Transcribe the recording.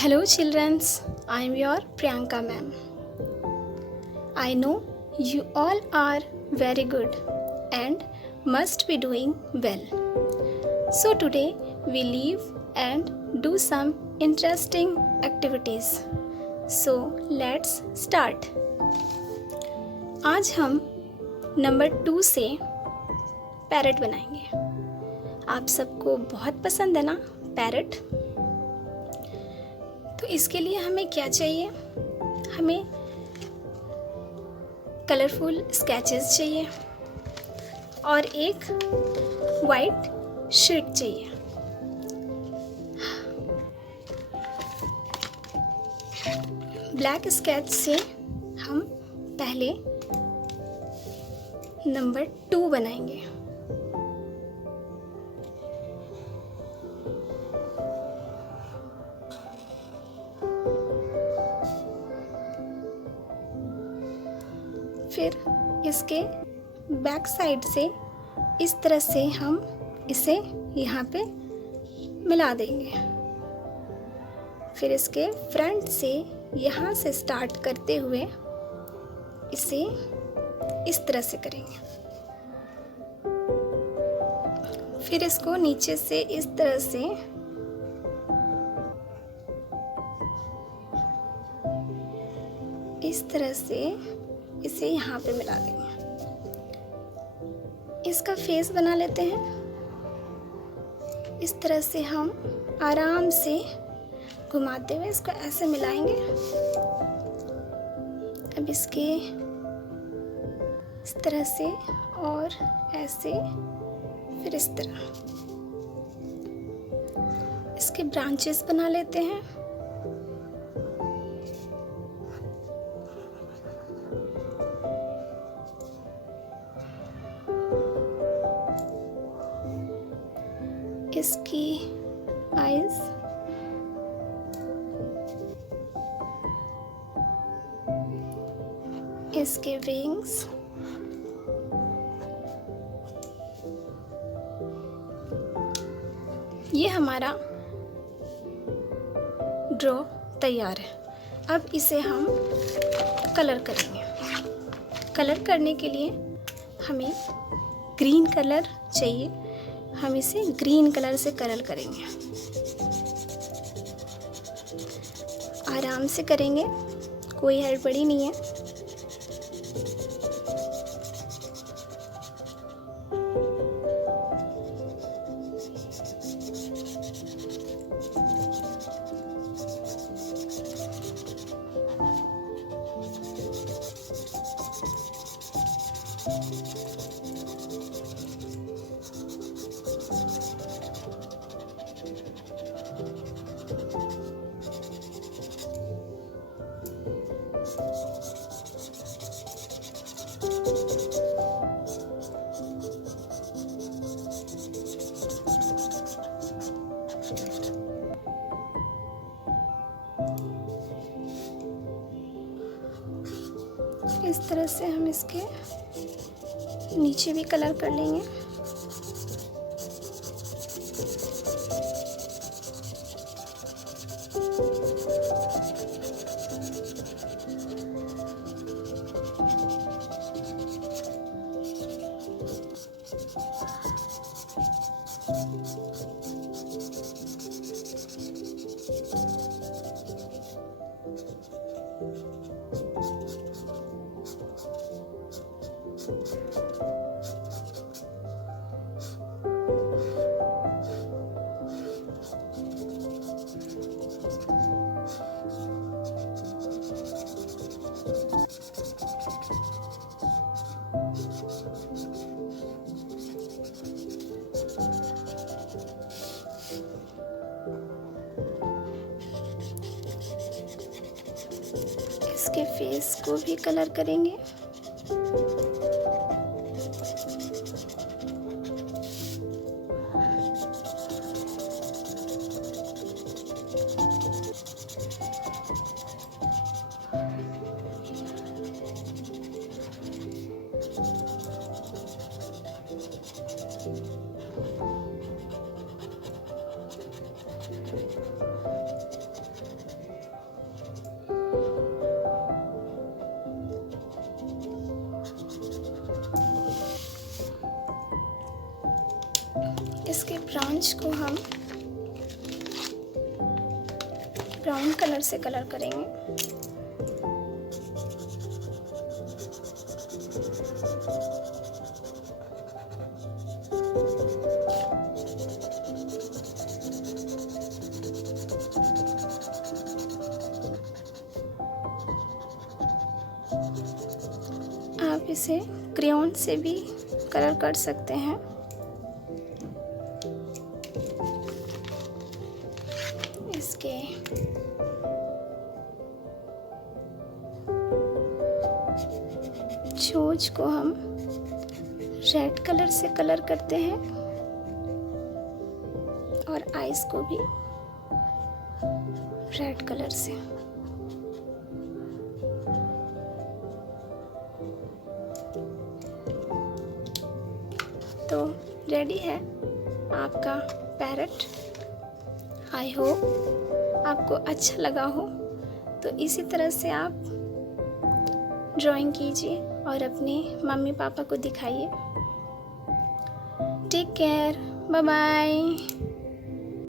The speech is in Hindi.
Hello, childrens. I am your Priyanka ma'am. I know you all are very good and must be doing well. So today we leave and do some interesting activities. So let's start. आज हम नंबर 2 से पैरट बनाएंगे. आप सबको बहुत पसंद है ना पैरट? तो इसके लिए हमें क्या चाहिए? हमें कलरफुल स्केचेस चाहिए और एक वाइट शीट चाहिए. ब्लैक स्केच से हम पहले नंबर 2 बनाएंगे. फिर इसके बैक साइड से इस तरह से हम इसे यहाँ पे मिला देंगे. फिर इसके फ्रंट से यहाँ से स्टार्ट करते हुए इसे इस तरह से करेंगे. फिर इसको नीचे से इस तरह से इसे यहाँ पे मिला देंगे. इसका फेस बना लेते हैं. इस तरह से हम आराम से घुमाते हुए इसको ऐसे मिलाएंगे. अब इसके इस तरह से और ऐसे, फिर इस तरह इसके ब्रांचेस बना लेते हैं. इसकी आईज, इसके विंग्स, ये हमारा ड्रॉ तैयार है. अब इसे हम कलर करेंगे. कलर करने के लिए हमें ग्रीन कलर चाहिए. हम इसे ग्रीन कलर से कलर करेंगे. आराम से करेंगे, कोई हड़बड़ी नहीं है. इस तरह से हम इसके नीचे भी कलर कर लेंगे. इसके फेस को भी कलर करेंगे. इसके ब्रांच को हम ब्राउन कलर से कलर करेंगे। आप इसे क्रेयॉन से भी कलर कर सकते हैं। इसके चोंच को हम रेड कलर से कलर करते हैं और आईज को भी रेड कलर से। तो रेडी है आपका पैरट। आई होप आपको अच्छा लगा हो। तो इसी तरह से आप ड्राइंग कीजिए और अपने मम्मी पापा को दिखाइए। Take care, bye bye.